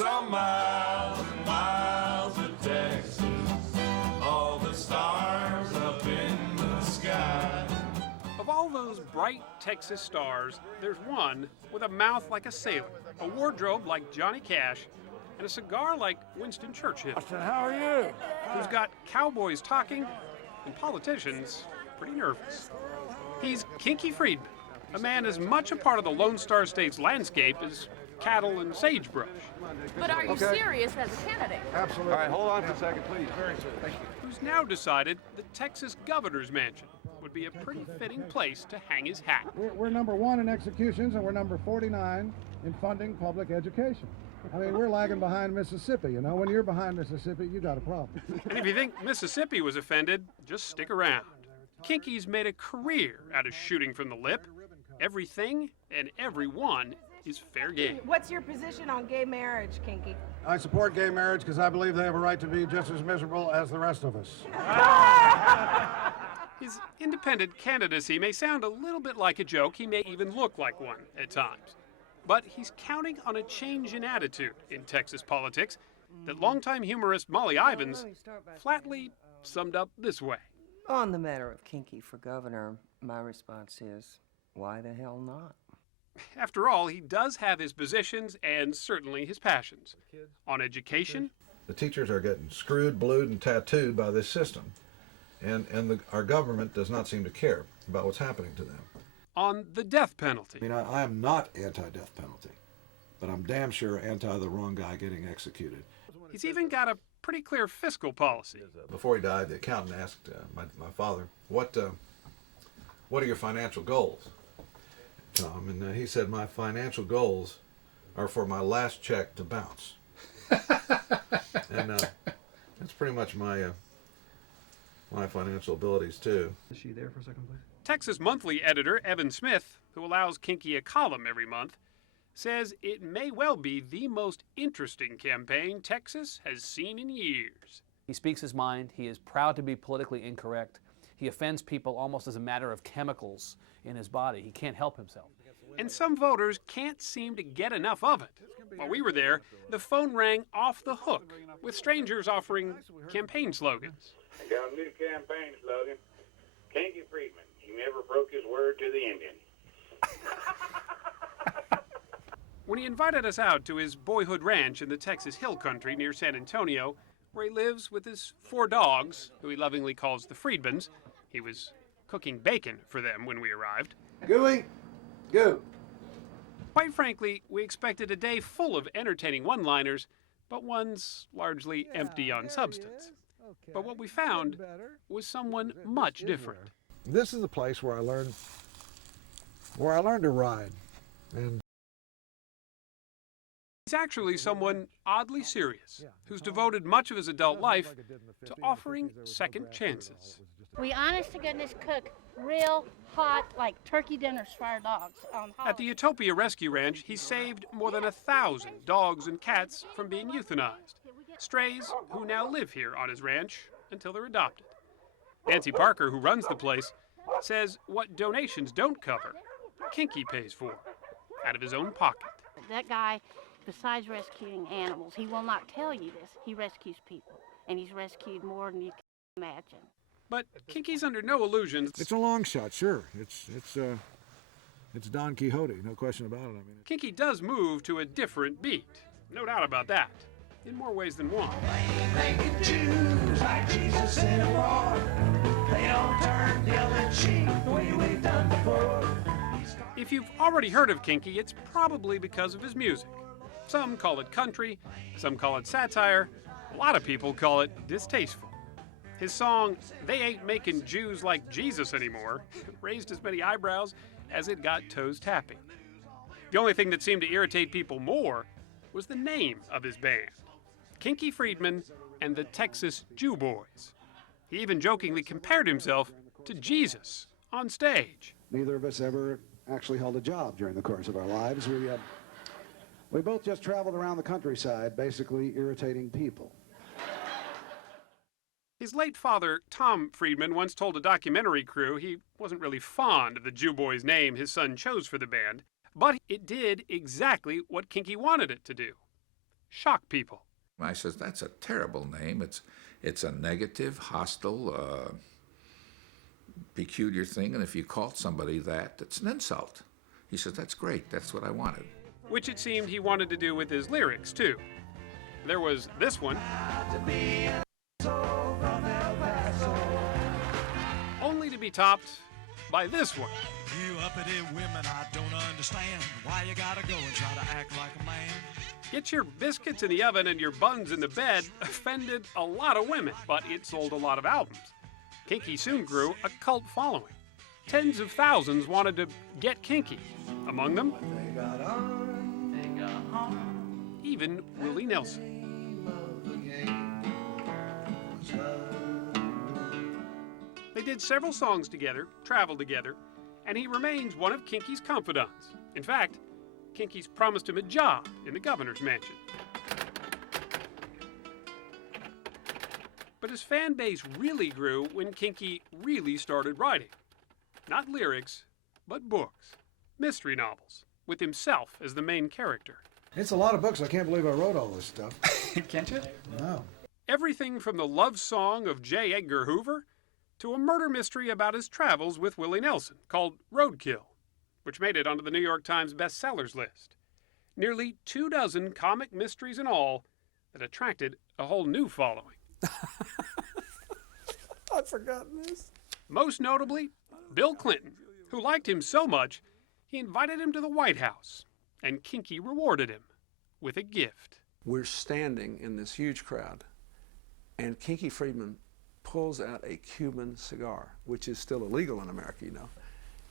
some miles and miles of Texas, all the stars up in the sky. Of all those bright Texas stars, there's one with a mouth like a sailor, a wardrobe like Johnny Cash, and a cigar like Winston Churchill. I said, how are you? Who's got cowboys talking and politicians pretty nervous. He's Kinky Friedman, a man as much a part of the Lone Star State's landscape as cattle and sagebrush. But are you serious as a candidate? Absolutely. All right, hold on for a second, please. Very serious. Thank you. Who's now decided the Texas governor's mansion would be a pretty fitting place to hang his hat. We're number 1 in executions, and we're number 49 in funding public education. I mean, we're lagging behind Mississippi, you know. When you're behind Mississippi, you got a problem. And if you think Mississippi was offended, just stick around. Kinky's made a career out of shooting from the lip. Everything and everyone is fair game. What's your position on gay marriage, Kinky? I support gay marriage because I believe they have a right to be just as miserable as the rest of us. His independent candidacy may sound a little bit like a joke. He may even look like one at times. But he's counting on a change in attitude in Texas politics that longtime humorist Molly Ivins flatly summed up this way. On the matter of Kinky for governor, my response is, why the hell not? After all, he does have his positions and certainly his passions. On education, the teachers are getting screwed, blued, and tattooed by this system. And our government does not seem to care about what's happening to them. On the death penalty. I mean, I am not anti-death penalty, but I'm damn sure anti the wrong guy getting executed. He's even got a pretty clear fiscal policy. Before he died, the accountant asked my father, what are your financial goals, Tom? And he said, my financial goals are for my last check to bounce. And that's pretty much my financial abilities, too. Is she there for a second, please? Texas Monthly editor Evan Smith, who allows Kinky a column every month, says it may well be the most interesting campaign Texas has seen in years. He speaks his mind. He is proud to be politically incorrect. He offends people almost as a matter of chemicals in his body. He can't help himself. And some voters can't seem to get enough of it. While we were there, the phone rang off the hook with strangers offering campaign slogans. I got a new campaign slogan, Kinky Friedman. He never broke his word to the Indian. When he invited us out to his boyhood ranch in the Texas Hill Country near San Antonio, where he lives with his 4 dogs, who he lovingly calls the Friedmans, he was cooking bacon for them when we arrived. Gooey, go. Quite frankly, we expected a day full of entertaining one-liners, but one's largely empty on substance. Okay. But what we found was someone much different. This is the place where I learned to ride. And he's actually someone oddly serious, who's devoted much of his adult life to offering second chances. We honest to goodness cook real hot, like turkey dinners for our dogs on holidays. At the Utopia Rescue Ranch, he saved more than 1,000 dogs and cats from being euthanized. Strays who now live here on his ranch until they're adopted. Nancy Parker, who runs the place, says what donations don't cover, Kinky pays for, out of his own pocket. That guy, besides rescuing animals, he will not tell you this, he rescues people. And he's rescued more than you can imagine. But Kinky's under no illusions. it's a long shot, sure. It's Don Quixote, no question about it. I mean, Kinky does move to a different beat, no doubt about that, in more ways than one. Jews like Jesus in a war. They don't turn the other cheek the way we've done before. If you've already heard of Kinky, it's probably because of his music. Some call it country, some call it satire, a lot of people call it distasteful. His song, They Ain't Making Jews Like Jesus Anymore, raised as many eyebrows as it got toes tapping. The only thing that seemed to irritate people more was the name of his band, Kinky Friedman and the Texas Jewboys. He even jokingly compared himself to Jesus on stage. Neither of us ever actually held a job during the course of our lives. We both just traveled around the countryside, basically irritating people. His late father, Tom Friedman, once told a documentary crew he wasn't really fond of the Jewboys name his son chose for the band, but it did exactly what Kinky wanted it to do. shock people. I says, that's a terrible name. It's a negative, hostile, peculiar thing, and if you call somebody that, it's an insult. He says, that's great, that's what I wanted. Which it seemed he wanted to do with his lyrics, too. There was this one. Only to be topped by this one. You uppity women, I don't understand why you gotta go and try to act like a man. Get your biscuits in the oven and your buns in the bed offended a lot of women, but it sold a lot of albums. Kinky soon grew a cult following. Tens of thousands wanted to get kinky. Among them, even Willie Nelson. They did several songs together, traveled together, and he remains one of Kinky's confidants. In fact, Kinky's promised him a job in the governor's mansion. But his fan base really grew when Kinky really started writing. Not lyrics, but books. Mystery novels, with himself as the main character. It's a lot of books. I can't believe I wrote all this stuff. Can't you? No. Everything from the love song of J. Edgar Hoover to a murder mystery about his travels with Willie Nelson called Roadkill, which made it onto the New York Times bestsellers list. Nearly 24 comic mysteries in all that attracted a whole new following. I'd forgotten this. Most notably, Bill Clinton, who liked him so much, he invited him to the White House, and Kinky rewarded him with a gift. We're standing in this huge crowd, and Kinky Friedman pulls out a Cuban cigar, which is still illegal in America, you know.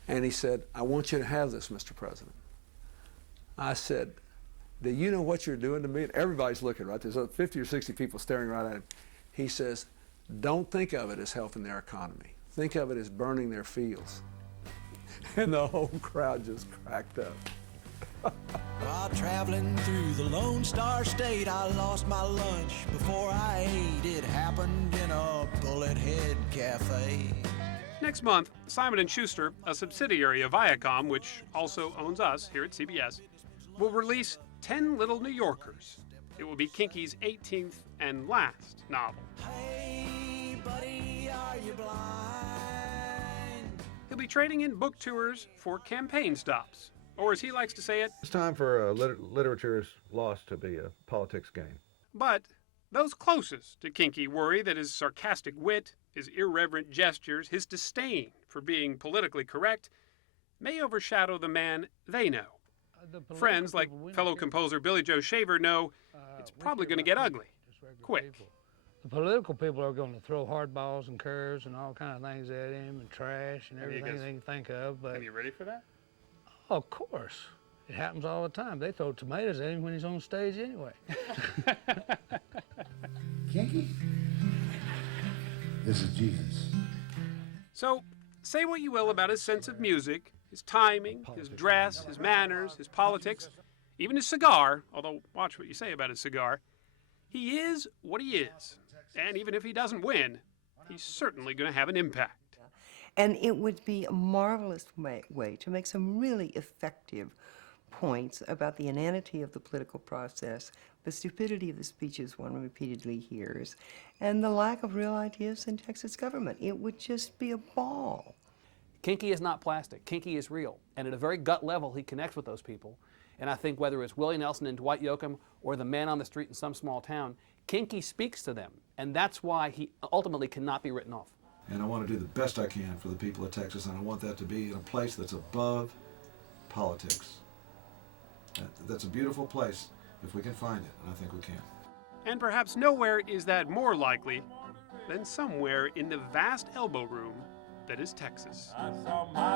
And he said, I want you to have this, Mr. President. I said, do you know what you're doing to me? And everybody's looking, right? There's 50 or 60 people staring right at him. He says, don't think of it as helping their economy. Think of it as burning their fields. And the whole crowd just cracked up. While traveling through the Lone Star State, I lost my lunch before I ate. It happened in a Bullet Head Cafe. Next month, Simon & Schuster, a subsidiary of Viacom, which also owns us here at CBS, will release 10 Little New Yorkers. It will be Kinky's 18th and last novel. Hey, buddy, are you blind? He'll be trading in book tours for campaign stops, or as he likes to say it, It's time for literature's loss to be a politics game. But those closest to Kinky worry that his sarcastic wit, his irreverent gestures, his disdain for being politically correct may overshadow the man they know. Friends like fellow composer Billy Joe Shaver know it's probably going to get ugly, quick. The political people are going to throw hardballs and curves and all kind of things at him and trash and everything they can think of. But Are you ready for that? Oh, of course. It happens all the time. They throw tomatoes at him when he's on stage anyway. Kinky? This is Jesus. So, say what you will about his sense of music, his timing, his dress, his manners, his politics, even his cigar, although watch what you say about his cigar. He is what he is. And even if he doesn't win, he's certainly going to have an impact. And it would be a marvelous way to make some really effective points about the inanity of the political process, the stupidity of the speeches one repeatedly hears, and the lack of real ideas in Texas government. It would just be a ball. Kinky is not plastic. Kinky is real. And at a very gut level, he connects with those people. And I think whether it's Willie Nelson and Dwight Yoakam or the man on the street in some small town, Kinky speaks to them. And that's why he ultimately cannot be written off. And I want to do the best I can for the people of Texas, and I want that to be in a place that's above politics. That's a beautiful place if we can find it, and I think we can. And perhaps nowhere is that more likely than somewhere in the vast elbow room that is Texas. I saw my